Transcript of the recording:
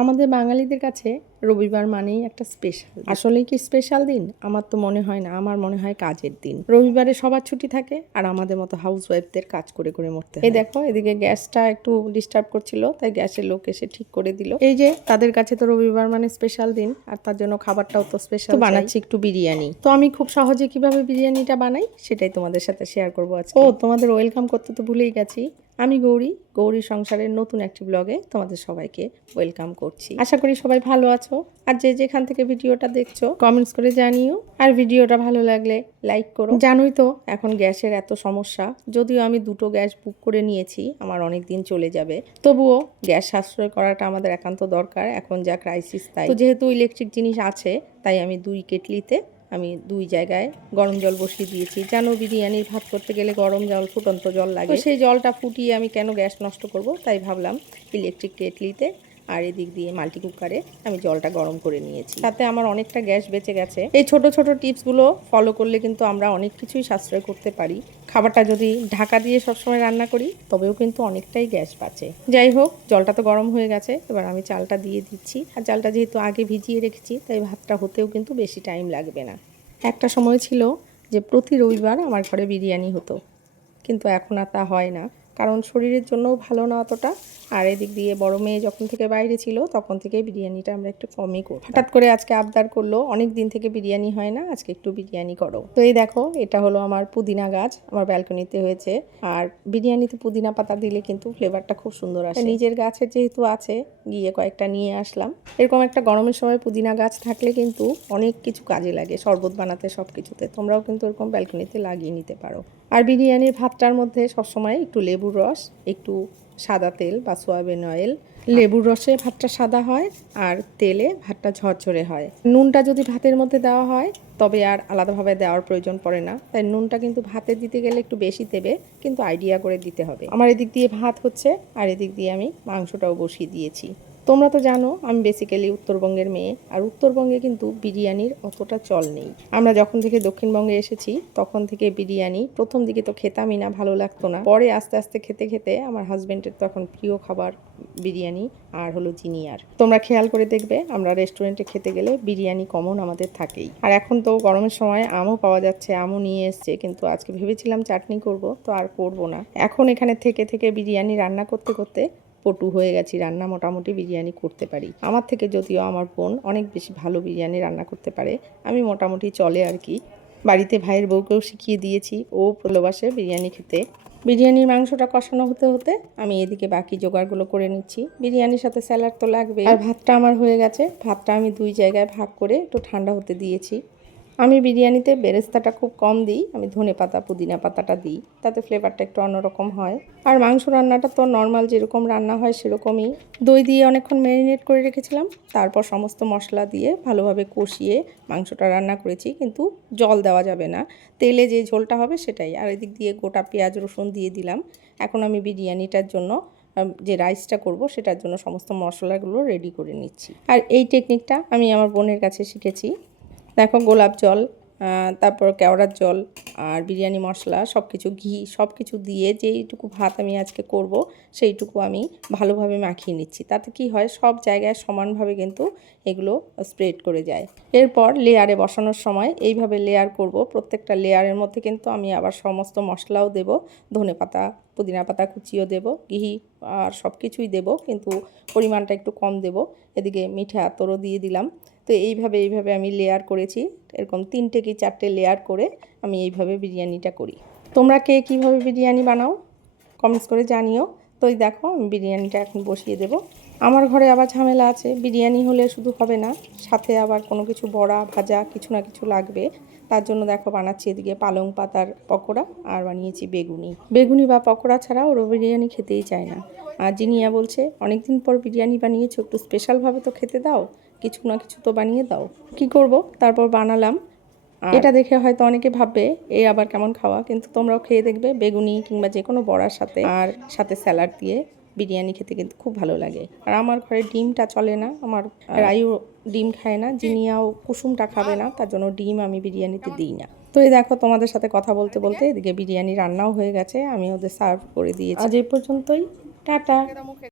আমাদের বাঙালিদের কাছে রবিবার মানেই একটা স্পেশাল। আসলেই কি স্পেশাল দিন? আমার তো মনে হয় না, আমার মনে হয় কাজের দিন। রবিবারে সবার ছুটি থাকে আর আমাদের মতো হাউস ওয়াইফদের কাজ করে করে মরতে হয়। এই দেখো এদিকে গ্যাসটা একটু ডিস্টার্ব করছিল, তাই গ্যাসের লোক এসে ঠিক করে দিল। এই যে তাদের কাছে তো রবিবার মানে স্পেশাল দিন, আর তার জন্য খাবারটাও তো স্পেশাল। তো বানাচ্ছি একটু বিরিয়ানি। তো আমি খুব সহজে কিভাবে বিরিয়ানিটা বানাই সেটাই তোমাদের সাথে শেয়ার করবো আজকে। ও তোমাদের ওয়েলকাম করতে তো ভুলেই গেছি। আমি গৌরী সংসারের নতুন একটি ব্লগে তোমাদের সবাইকে ওয়েলকাম করছি। আশা করি সবাই ভালো আছো, আর যে যেখান থেকে ভিডিওটা দেখছো কমেন্টস করে জানিও, আর ভিডিওটা ভালো লাগলে লাইক করো। জানোই তো এখন গ্যাসের এত সমস্যা, যদিও আমি দুটো গ্যাস বুক করে নিয়েছি, আমার অনেক দিন চলে যাবে, তবুও গ্যাস সাশ্রয় করাটা আমাদের একান্ত দরকার এখন যা ক্রাইসিস। তাই তো যেহেতু ইলেকট্রিক জিনিস আছে, তাই আমি 2 কেটলিতে আমি 2 জায়গায় গরম জল বসিয়ে দিয়েছি। জানো বিরিয়ানির ভাত করতে গেলে গরম জল, ফুটন্ত জল লাগে, সেই জলটা ফুটিয়ে আমি কেন গ্যাস নষ্ট করব, তাই ভাবলাম ইলেকট্রিক কেটলিতে আর এদিক দিয়ে মাল্টি কুকারে আমি জলটা গরম করে নিয়েছি। তাতে আমার অনেকটা গ্যাস বেঁচে গেছে। এই ছোট ছোট টিপসগুলো ফলো করলে কিন্তু আমরা অনেক কিছুই সাশ্রয় করতে পারি। খাবারটা যদি ঢাকা দিয়ে সবসময় রান্না করি তবেও কিন্তু অনেকটাই গ্যাস বাঁচে। যাই হোক, জলটা তো গরম হয়ে গেছে, এবার আমি চালটা দিয়ে দিচ্ছি। আর চালটা যেহেতু আগে ভিজিয়ে রেখেছি, তাই ভাতটা হতেও কিন্তু বেশি টাইম লাগবে না। একটা সময় ছিল যে প্রতি রবিবার আমার ঘরে বিরিয়ানি হতো, কিন্তু এখন আর তা হয় না, কারণ শরীরের জন্যও ভালো না অতটা। আর এদিক দিয়ে বড় মেয়ে যখন থেকে বাইরে ছিল তখন থেকে বিরিয়ানিটা আমরা একটু কমই করি। হঠাৎ করে আজকে আবদার করলো, অনেক দিন থেকে বিরিয়ানি হয় না, আজকে একটু বিরিয়ানি করো। তো এই দেখো, এটা হলো আমার পুদিনা গাছ, আমার ব্যালকনিতে হয়েছে। আর বিরিয়ানিতে পুদিনা পাতা দিলে কিন্তু ফ্লেভারটা খুব সুন্দর আসে। নিজের গাছের যেহেতু আছে, গিয়ে কয়েকটা নিয়ে আসলাম। এরকম একটা গরমের সময় পুদিনা গাছ থাকলে কিন্তু অনেক কিছু কাজে লাগে, শরবত বানাতে, সব কিছুতে। তোমরাও কিন্তু এরকম ব্যালকনিতে লাগিয়ে নিতে পারো। আর বিরিয়ানির ভাতটার মধ্যে সবসময় একটু লেবুর রস, একটু সাদা তেল বা সয়াবিন অয়েল। লেবুর রসে ভাতটা সাদা হয়, আর তেলে ভাতটা ঝরঝরে হয়। নুনটা যদি ভাতের মধ্যে দেওয়া হয় তবে আর আলাদাভাবে দেওয়ার প্রয়োজন পড়ে না, তাই নুনটা কিন্তু ভাতে দিতে গেলে একটু বেশি দেবে, কিন্তু আইডিয়া করে দিতে হবে। আমার এদিক দিয়ে ভাত হচ্ছে, আর এদিক দিয়ে আমি মাংসটাও বসিয়ে দিয়েছি। তোমরা তো জানো আমি বেসিক্যালি উত্তরবঙ্গের মেয়ে, আর উত্তরবঙ্গে কিন্তু বিরিয়ানির অতটা চল নেই। আমরা যখন থেকে দক্ষিণবঙ্গে এসেছি তখন থেকে বিরিয়ানি প্রথম দিকে তো খেতামই না, ভালো লাগতো না। পরে আস্তে আস্তে খেতে খেতে আমার হাজবেন্ডের তখন প্রিয় খাবার বিরিয়ানি আর হলো জিনিয়ার। তোমরা খেয়াল করে দেখবে আমরা রেস্টুরেন্টে খেতে গেলে বিরিয়ানি কমন আমাদের থাকেই। আর এখন তো গরমের সময় আমও পাওয়া যাচ্ছে, আমও নিয়ে এসছে, কিন্তু আজকে ভেবেছিলাম চাটনি করব, তো আর করব না। এখন এখানে থেকে থেকে বিরিয়ানি রান্না করতে করতে পটু হয়ে গেছি, রান্না মোটামুটি বিরিয়ানি করতে পারি। আমার থেকে যদিও আমার বোন অনেক বেশি ভালো বিরিয়ানি রান্না করতে পারে, আমি মোটামুটি চলে আর কি। বাড়িতে ভাইয়ের বউকেও শিখিয়ে দিয়েছি, ও ভালোবাসে বিরিয়ানি খেতে। বিরিয়ানির মাংসটা কষানো হতে হতে আমি এদিকে বাকি জোগাড়গুলো করে নিচ্ছি। বিরিয়ানির সাথে স্যালাড তো লাগবে। আর ভাতটা আমার হয়ে গেছে, ভাতটা আমি 2 জায়গায় ভাগ করে একটু ঠান্ডা হতে দিয়েছি। আমি বিরিয়ানিতে বেরেস্তাটা খুব কম দিই, আমি ধনেপাতা পুদিনা পাতাটা দিই, তাতে ফ্লেভারটা একটু অন্যরকম হয়। আর মাংস রান্নাটা তো নর্মাল যেরকম রান্না হয় সেরকমই। দই দিয়ে অনেকক্ষণ ম্যারিনেট করে রেখেছিলাম, তারপর সমস্ত মশলা দিয়ে ভালোভাবে কষিয়ে মাংসটা রান্না করেছি, কিন্তু জল দেওয়া যাবে না, তেলে যে ঝোলটা হবে সেটাই। আর এদিক দিয়ে গোটা পেঁয়াজ রসুন দিয়ে দিলাম। এখন আমি বিরিয়ানিটার জন্য যে রাইসটা করব সেটার জন্য সমস্ত মশলাগুলো রেডি করে নিচ্ছি। আর এই টেকনিকটা আমি আমার বোনের কাছে শিখেছি। দেখো, গোলাপ জল, তারপর কেওড়ার জল, আর বিরিয়ানি মশলা, সব কিছু, ঘি, সব কিছু দিয়ে যেইটুকু ভাত আমি আজকে করব সেইটুকু আমি ভালোভাবে মাখিয়ে নিচ্ছি। তাতে কি হয়, সব জায়গায় সমানভাবে কিন্তু এগুলো স্প্রেড করে যায়। এরপর লেয়ারে বসানোর সময় এইভাবে লেয়ার করব। প্রত্যেকটা লেয়ারের মধ্যে কিন্তু আমি আবার সমস্ত মশলাও দেব, ধনেপাতা পুদিনা পাতা কুচিও দেব, ঘি আর সব কিছুই দেবো, কিন্তু পরিমাণটা একটু কম দেব। এদিকে মিঠে আতরও দিয়ে দিলাম। তো এইভাবে আমি লেয়ার করেছি, এরকম 3টে কি 4টে লেয়ার করে আমি এইভাবে বিরিয়ানিটা করি। তোমরা কে কীভাবে বিরিয়ানি বানাও কমেন্টস করে জানিও। তো এই দেখো, আমি বিরিয়ানিটা এখন বসিয়ে দেব। আমার ঘরে আবার ঝামেলা আছে, বিরিয়ানি হলে শুধু হবে না, সাথে আবার কোনো কিছু বড়া ভাজা কিছু না কিছু লাগবে। তার জন্য দেখো বানাচ্ছি এদিকে পালং পাতার পকোড়া, আর বানিয়েছি বেগুনি বা পকোড়া ছাড়া ওরা বিরিয়ানি খেতেই চায় না। আর জিনিয়া বলছে অনেকদিন পর বিরিয়ানি বানিয়েছো, একটু স্পেশালভাবে তো খেতে দাও, কিছু না কিছু তো বানিয়ে দাও। কি করব, তারপর বানালাম। এটা দেখে হয়তো অনেকে ভাববে এই আবার কেমন খাওয়া, কিন্তু তোমরাও খেয়ে দেখবে বেগুনি কিংবা যে কোনো বড়ার সাথে, আর সাথে স্যালাড দিয়ে বিরিয়ানি খেতে কিন্তু খুব ভালো লাগে। আর আমার ঘরে ডিমটা চলে না, আমার রায়ু ডিম খায় না, জিনিয়াও কুসুমটা খাবে না, তার জন্য ডিম আমি বিরিয়ানিতে দিই না। তো এই দেখো, তোমাদের সাথে কথা বলতে বলতে এদিকে বিরিয়ানি রান্নাও হয়ে গেছে, আমি ওদের সার্ভ করে দিয়েছি। আজ এই পর্যন্তই, টাটা।